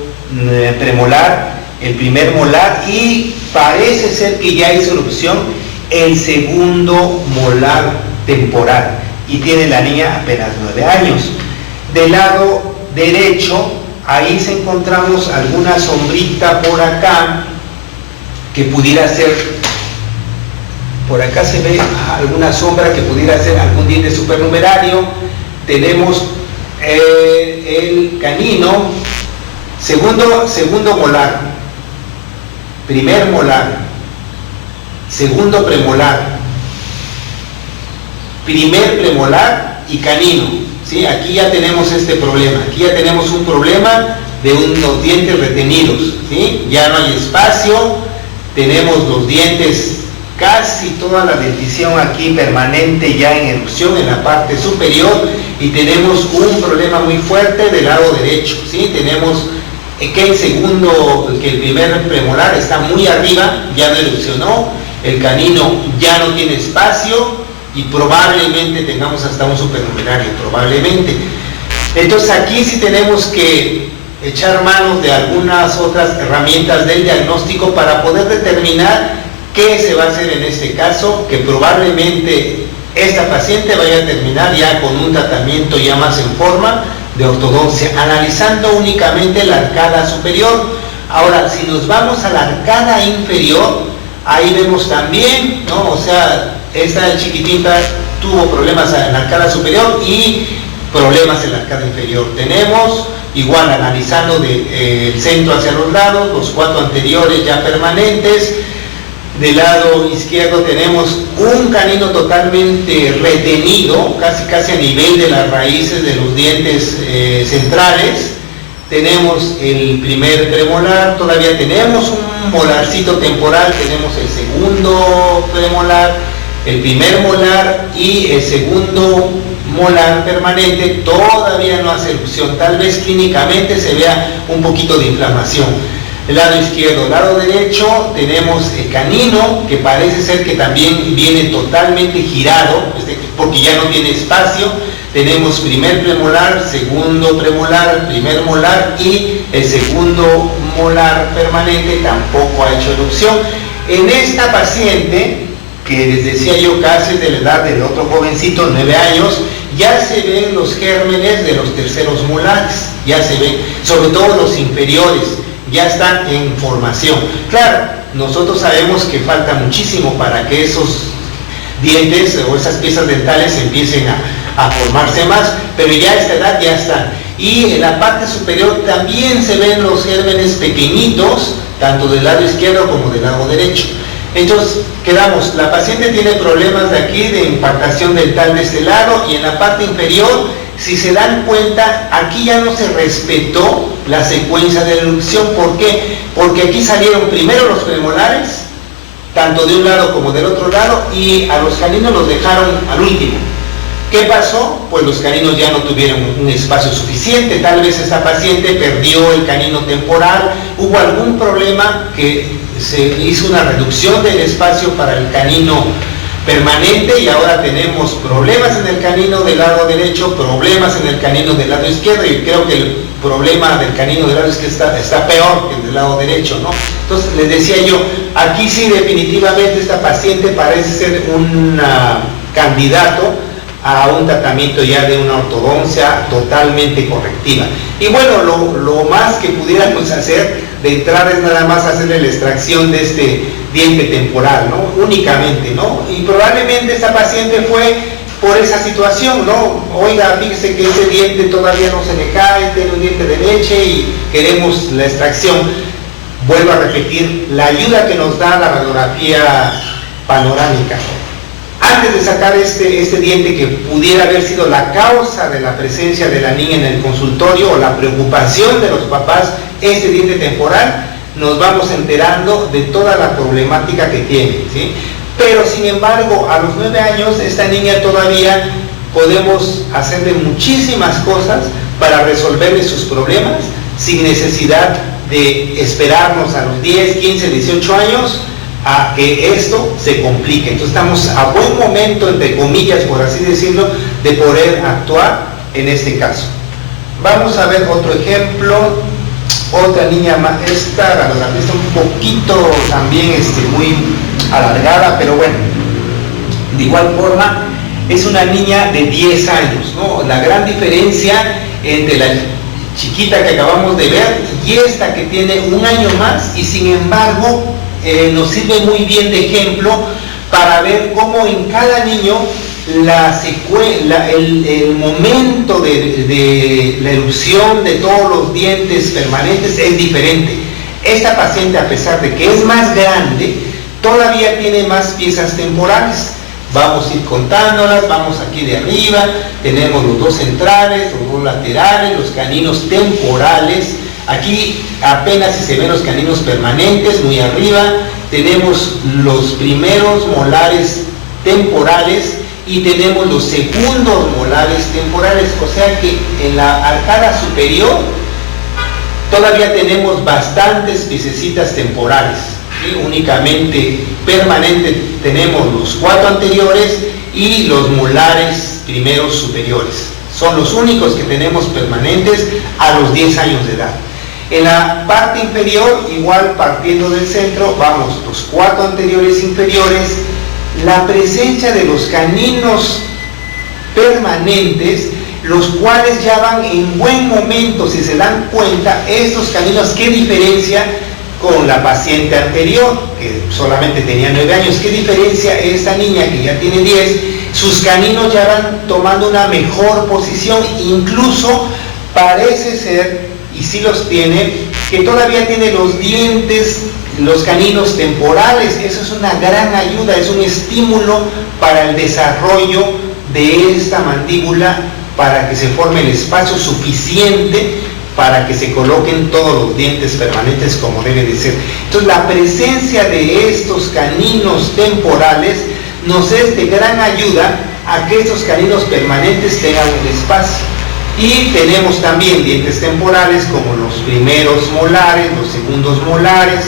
premolar, el primer molar, y parece ser que ya hizo erupción el segundo molar temporal, y tiene la niña apenas 9 años. Del lado derecho, ahí se encontramos alguna sombrita por acá, que pudiera ser, por acá se ve alguna sombra que pudiera ser algún diente supernumerario. Tenemos el canino, segundo molar, primer molar, segundo premolar, primer premolar y canino, ¿sí? Aquí ya tenemos este problema, aquí ya tenemos un problema de unos dientes retenidos, ¿sí? Ya no hay espacio, tenemos los dientes, casi toda la dentición aquí permanente ya en erupción en la parte superior, y tenemos un problema muy fuerte del lado derecho, ¿sí? Tenemos que el primer premolar está muy arriba, ya no erupcionó, el canino ya no tiene espacio y probablemente tengamos hasta un supernumerario, probablemente. Entonces aquí sí tenemos que echar manos de algunas otras herramientas del diagnóstico para poder determinar qué se va a hacer en este caso, que probablemente esta paciente vaya a terminar ya con un tratamiento ya más en forma de ortodoncia, analizando únicamente la arcada superior. Ahora, si nos vamos a la arcada inferior, ahí vemos también, ¿no? O sea, esta chiquitita tuvo problemas en la arcada superior y problemas en la arcada inferior. Tenemos, igual, analizando del centro hacia los lados, los 4 anteriores ya permanentes. Del lado izquierdo tenemos un canino totalmente retenido, casi a nivel de las raíces de los dientes centrales. Tenemos el primer premolar, todavía tenemos un molarcito temporal, tenemos el segundo premolar, el primer molar y el segundo molar permanente. Todavía no hace erupción, tal vez clínicamente se vea un poquito de inflamación. El lado izquierdo, lado derecho, tenemos el canino, que parece ser que también viene totalmente girado, porque ya no tiene espacio. Tenemos primer premolar, segundo premolar, primer molar, y el segundo molar permanente tampoco ha hecho erupción. En esta paciente, que les decía yo casi de la edad del otro jovencito, 9 años, ya se ven los gérmenes de los terceros molares, ya se ven, sobre todo los inferiores, ya están en formación. Claro, nosotros sabemos que falta muchísimo para que esos dientes o esas piezas dentales empiecen a formarse más, pero ya a esta edad ya están. Y en la parte superior también se ven los gérmenes pequeñitos, tanto del lado izquierdo como del lado derecho. Entonces, quedamos, la paciente tiene problemas de aquí, de impactación dental de este lado, y en la parte inferior, si se dan cuenta, aquí ya no se respetó la secuencia de erupción. ¿Por qué? Porque aquí salieron primero los premolares, tanto de un lado como del otro lado, y a los caninos los dejaron al último. ¿Qué pasó? Pues los caninos ya no tuvieron un espacio suficiente, tal vez esa paciente perdió el canino temporal, hubo algún problema que se hizo una reducción del espacio para el canino permanente, y ahora tenemos problemas en el canino del lado derecho, problemas en el canino del lado izquierdo, y creo que el problema del canino del lado izquierdo está peor que el del lado derecho, ¿no? Entonces les decía yo, aquí sí definitivamente esta paciente parece ser un candidato a un tratamiento ya de una ortodoncia totalmente correctiva. Y bueno, lo más que pudiéramos hacer de entrada es nada más hacerle la extracción de este diente temporal, ¿no? Únicamente, ¿no? Y probablemente esta paciente fue por esa situación, ¿no? Oiga, fíjese que ese diente todavía no se le cae, tiene un diente de leche y queremos la extracción. Vuelvo a repetir, la ayuda que nos da la radiografía panorámica. Antes de sacar este diente que pudiera haber sido la causa de la presencia de la niña en el consultorio o la preocupación de los papás, este diente temporal, nos vamos enterando de toda la problemática que tiene, ¿sí? Pero sin embargo, a los 9 años, esta niña todavía podemos hacerle muchísimas cosas para resolverle sus problemas sin necesidad de esperarnos a los 10, 15, 18 años a que esto se complique. Entonces estamos a buen momento, entre comillas, por así decirlo, de poder actuar en este caso. Vamos a ver otro ejemplo, otra niña más. Esta radiografía está un poquito también muy alargada, pero bueno, de igual forma es una niña de 10 años, ¿no? La gran diferencia entre la chiquita que acabamos de ver y esta que tiene un año más, y sin embargo nos sirve muy bien de ejemplo para ver cómo en cada niño el momento de la erupción de todos los dientes permanentes es diferente. Esta paciente, a pesar de que es más grande, todavía tiene más piezas temporales. Vamos a ir contándolas, vamos aquí de arriba, tenemos los dos centrales, los dos laterales, los caninos temporales. Aquí apenas si se ven los caninos permanentes, muy arriba, tenemos los primeros molares temporales y tenemos los segundos molares temporales, o sea que en la arcada superior todavía tenemos bastantes piececitas temporales, ¿sí? Únicamente permanente tenemos los 4 anteriores y los molares primeros superiores. Son los únicos que tenemos permanentes a los 10 años de edad. En la parte inferior, igual partiendo del centro, vamos los 4 anteriores inferiores, la presencia de los caninos permanentes, los cuales ya van en buen momento, si se dan cuenta, estos caninos, ¿qué diferencia con la paciente anterior, que solamente tenía 9 años? ¿Qué diferencia esta niña que ya tiene 10? Sus caninos ya van tomando una mejor posición, incluso parece ser, y sí los tiene, que todavía tiene los dientes, los caninos temporales. Eso es una gran ayuda, es un estímulo para el desarrollo de esta mandíbula, para que se forme el espacio suficiente para que se coloquen todos los dientes permanentes como debe de ser. Entonces la presencia de estos caninos temporales nos es de gran ayuda a que estos caninos permanentes tengan el espacio. Y tenemos también dientes temporales como los primeros molares, los segundos molares,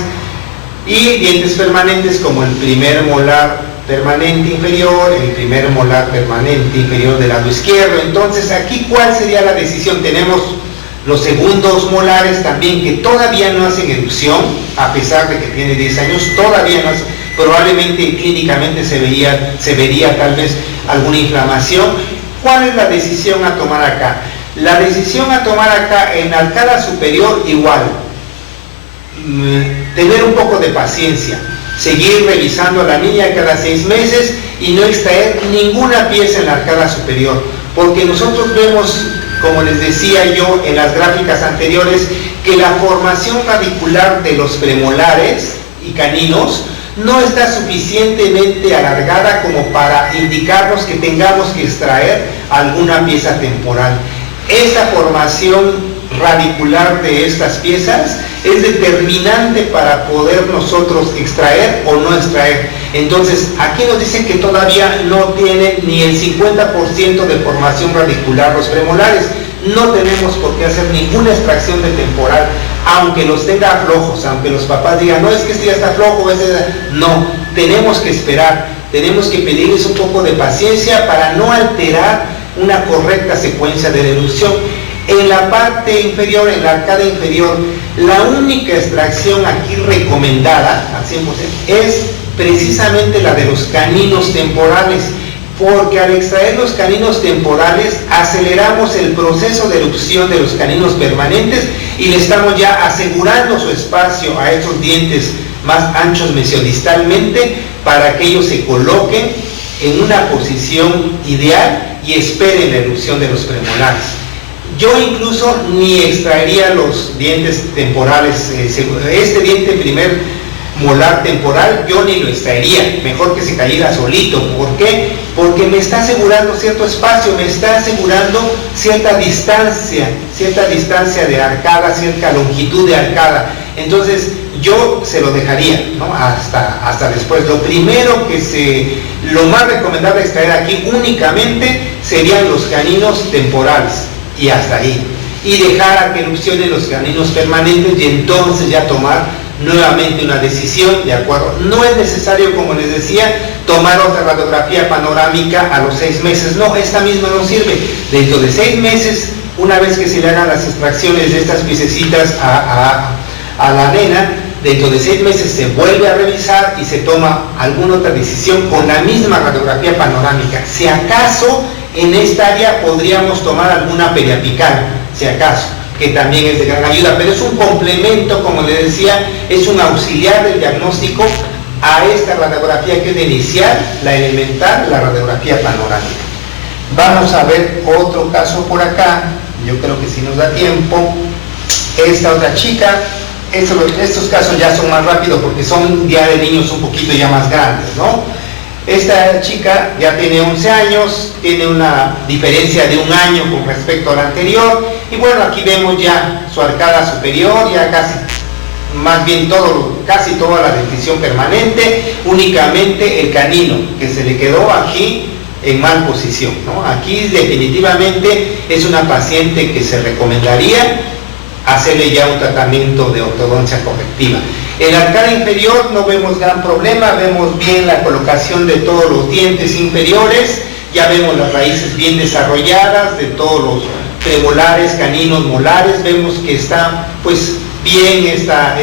y dientes permanentes como el primer molar permanente inferior, el primer molar permanente inferior del lado izquierdo. Entonces, aquí, ¿cuál sería la decisión? Tenemos los segundos molares también, que todavía no hacen erupción, a pesar de que tiene 10 años, todavía no hacen, probablemente clínicamente se vería tal vez alguna inflamación. ¿Cuál es la decisión a tomar acá? La decisión a tomar acá, en la arcada superior, igual, tener un poco de paciencia, seguir revisando a la niña cada 6 meses y no extraer ninguna pieza en la arcada superior, porque nosotros vemos, como les decía yo en las gráficas anteriores, que la formación radicular de los premolares y caninos no está suficientemente alargada como para indicarnos que tengamos que extraer alguna pieza temporal. Esta formación radicular de estas piezas es determinante para poder nosotros extraer o no extraer. Entonces, aquí nos dicen que todavía no tienen ni el 50% de formación radicular los premolares. No tenemos por qué hacer ninguna extracción de temporal, aunque los tenga flojos, aunque los papás digan, no, es que este ya está flojo, no, tenemos que esperar, tenemos que pedirles un poco de paciencia para no alterar una correcta secuencia de deducción. En la parte inferior, en la arcada inferior, la única extracción aquí recomendada al 100% es precisamente la de los caninos temporales, porque al extraer los caninos temporales aceleramos el proceso de erupción de los caninos permanentes y le estamos ya asegurando su espacio a estos dientes más anchos mesiodistalmente para que ellos se coloquen en una posición ideal y esperen la erupción de los premolares. Yo incluso ni extraería los dientes temporales, este diente primer molar temporal, yo ni lo extraería, mejor que se cayera solito. ¿Por qué? Porque me está asegurando cierto espacio, me está asegurando cierta distancia de arcada, cierta longitud de arcada. Entonces, yo se lo dejaría, ¿no? hasta después. Lo más recomendable extraer aquí únicamente serían los caninos temporales, y hasta ahí. Y dejar a que erupcionen los caninos permanentes y entonces ya tomar nuevamente una decisión, ¿de acuerdo? No es necesario, como les decía, tomar otra radiografía panorámica a los 6 meses. No, esta misma no sirve. Dentro de 6 meses, una vez que se le hagan las extracciones de estas piececitas a la nena, dentro de 6 meses se vuelve a revisar y se toma alguna otra decisión con la misma radiografía panorámica. Si acaso en esta área podríamos tomar alguna periapical, si acaso, que también es de gran ayuda, pero es un complemento, como les decía, es un auxiliar del diagnóstico a esta radiografía que es de inicial, la elemental, la radiografía panorámica. Vamos a ver otro caso por acá, yo creo que si nos da tiempo. Esta otra chica, estos casos ya son más rápidos porque son ya de niños un poquito ya más grandes, ¿no? Esta chica ya tiene 11 años, tiene una diferencia de 1 año con respecto al anterior, y bueno, aquí vemos ya su arcada superior, ya casi toda la dentición permanente, únicamente el canino que se le quedó aquí en mal posición, ¿no? Aquí definitivamente es una paciente que se recomendaría hacerle ya un tratamiento de ortodoncia correctiva. En la arcada inferior no vemos gran problema, vemos bien la colocación de todos los dientes inferiores, ya vemos las raíces bien desarrolladas de todos los premolares, caninos, molares, vemos que está pues bien esta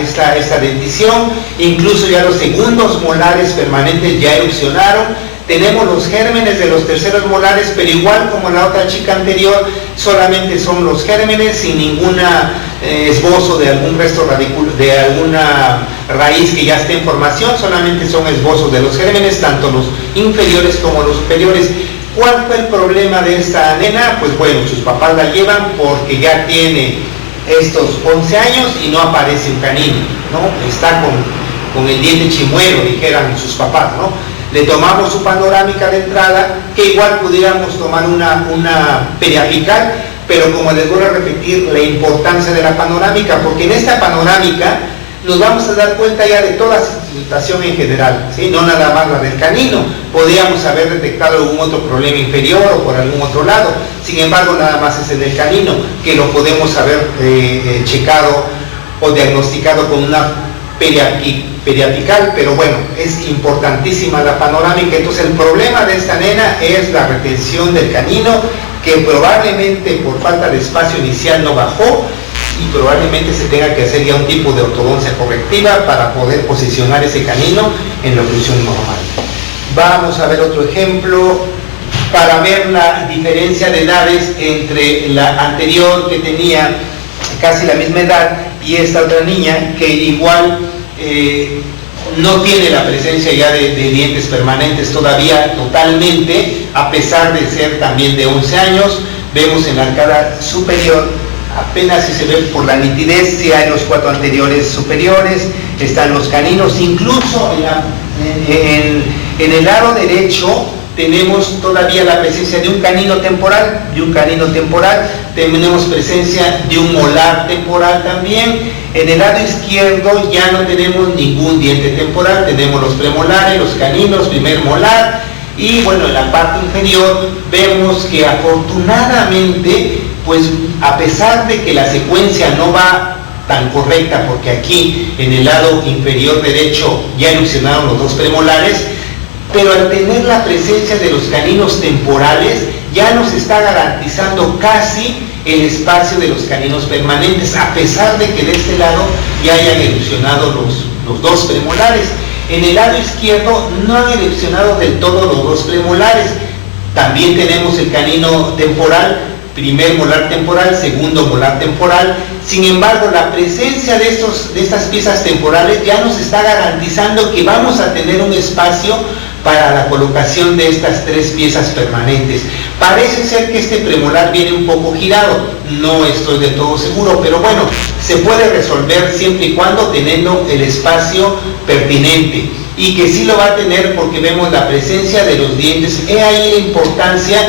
dentición, incluso ya los segundos molares permanentes ya erupcionaron. Tenemos los gérmenes de los terceros molares, pero igual como la otra chica anterior, solamente son los gérmenes sin ninguna esbozo de algún resto radicular, de alguna raíz que ya esté en formación, solamente son esbozos de los gérmenes, tanto los inferiores como los superiores. ¿Cuál fue el problema de esta nena? Pues bueno, sus papás la llevan porque ya tiene estos 11 años y no aparece un canino, ¿no? Está con el diente chimuelo, dijeran sus papás, ¿no? Le tomamos su panorámica de entrada, que igual pudiéramos tomar una periapical, pero como les voy a repetir, la importancia de la panorámica, porque en esta panorámica nos vamos a dar cuenta ya de toda la situación en general, ¿sí? No nada más la del canino, podríamos haber detectado algún otro problema inferior o por algún otro lado, sin embargo nada más es en el canino, que lo podemos haber checado o diagnosticado con una periapical, pero bueno, es importantísima la panorámica. Entonces el problema de esta nena es la retención del canino, que probablemente por falta de espacio inicial no bajó, y probablemente se tenga que hacer ya un tipo de ortodoncia correctiva para poder posicionar ese canino en la oclusión normal. Vamos a ver otro ejemplo para ver la diferencia de edades entre la anterior, que tenía casi la misma edad, y esta otra niña que igual no tiene la presencia ya de dientes permanentes todavía totalmente, a pesar de ser también de 11 años. Vemos en la arcada superior, apenas si se ve por la nitidez, si hay los 4 anteriores superiores, están los caninos, incluso en el lado derecho tenemos todavía la presencia de un canino temporal, tenemos presencia de un molar temporal también. En el lado izquierdo ya no tenemos ningún diente temporal, tenemos los premolares, los caninos, primer molar, y bueno, en la parte inferior vemos que afortunadamente, pues a pesar de que la secuencia no va tan correcta, porque aquí en el lado inferior derecho ya erupcionaron los 2 premolares, pero al tener la presencia de los caninos temporales ya nos está garantizando casi el espacio de los caninos permanentes, a pesar de que de este lado ya hayan erupcionado los 2 premolares. En el lado izquierdo no han erupcionado del todo los 2 premolares. También tenemos el canino temporal, primer molar temporal, segundo molar temporal. Sin embargo, la presencia de estas piezas temporales ya nos está garantizando que vamos a tener un espacio para la colocación de estas 3 piezas permanentes. Parece ser que este premolar viene un poco girado, no estoy del todo seguro, pero bueno, se puede resolver siempre y cuando teniendo el espacio pertinente, y que sí lo va a tener porque vemos la presencia de los dientes. He ahí la importancia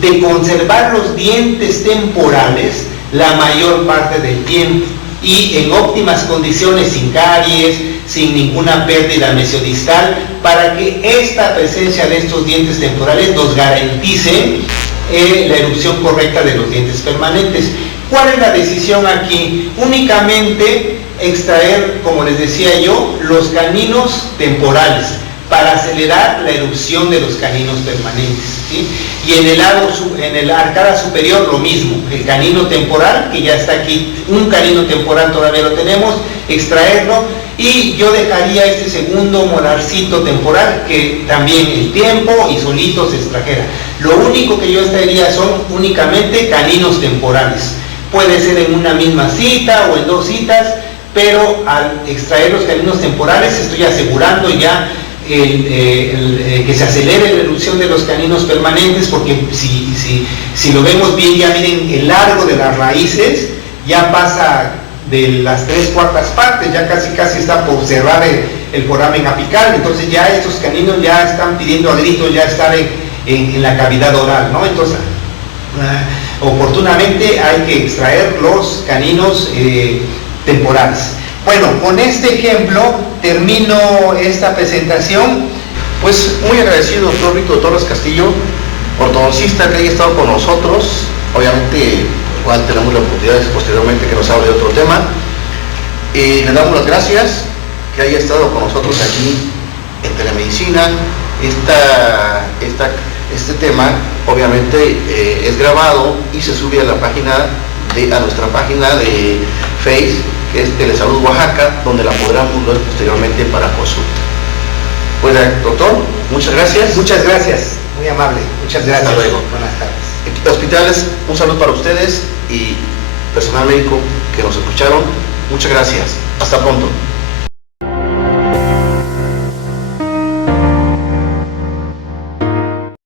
de conservar los dientes temporales la mayor parte del tiempo, y en óptimas condiciones, sin caries, sin ninguna pérdida mesiodistal, para que esta presencia de estos dientes temporales nos garantice la erupción correcta de los dientes permanentes. ¿Cuál es la decisión aquí? Únicamente extraer, como les decía yo, los caninos temporales para acelerar la erupción de los caninos permanentes, ¿sí? Y en el arcada superior lo mismo, el canino temporal, que ya está aquí, un canino temporal todavía lo tenemos, extraerlo, y yo dejaría este segundo molarcito temporal, que también el tiempo y solito se extrajera. Lo único que yo extraería son únicamente caninos temporales. Puede ser en una misma cita o en 2 citas, pero al extraer los caninos temporales estoy asegurando ya que se acelere la erupción de los caninos permanentes, porque si lo vemos bien, ya miren el largo de las raíces, ya pasa de las 3/4 partes, ya casi está por cerrar el foramen apical. Entonces ya estos caninos ya están pidiendo a gritos ya estar en la cavidad oral, ¿no? Entonces oportunamente hay que extraer los caninos temporales. Bueno, con este ejemplo termino esta presentación. Pues muy agradecido, doctor Víctor Torres Castillo, ortodoncista, que haya estado con nosotros. Obviamente igual tenemos la oportunidad posteriormente que nos hable de otro tema. Le damos las gracias que haya estado con nosotros aquí en Telemedicina. Este tema obviamente es grabado y se sube a nuestra página de Facebook, que es Telesalud Oaxaca, donde la podrán ver posteriormente para consulta. Pues doctor, muchas gracias. Muchas gracias, muy amable, muchas gracias. Hasta luego. Buenas tardes. Hospitales, un saludo para ustedes y personal médico que nos escucharon. Muchas gracias. Hasta pronto.